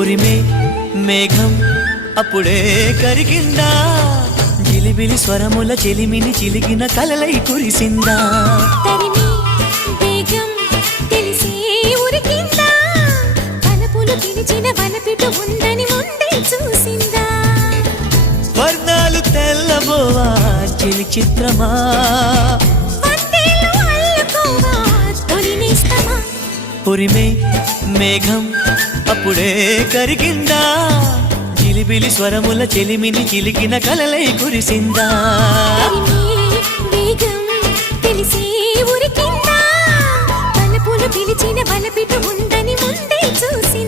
ఉరిమే మేఘం అప్పుడే కరిగిందా, జిలిబిలి స్వరముల చెలిమిని చిలికిన కలలై కురిసిందా. తరిమి వేగం తెలిసే ఉరికిందా, వలపులు పిలిచిన వలపిటు ఉందని ముందే చూసిందా. వర్ణాలు తెల్లబోవా చిలి చిత్రమా, వందేలు అల్లుకోవా తొలి నేస్తమా. ఉరిమే మేఘం అప్పుడే కరిగిందా, జిలిబిలి స్వరముల చెలిమిని చిలికిన కలలై కురిసిందా. తరిమి వేగం తెలిసే ఉరికిందా, వలపులు పిలిచిన వలపిటు ఉందని ముందే చూసిందా.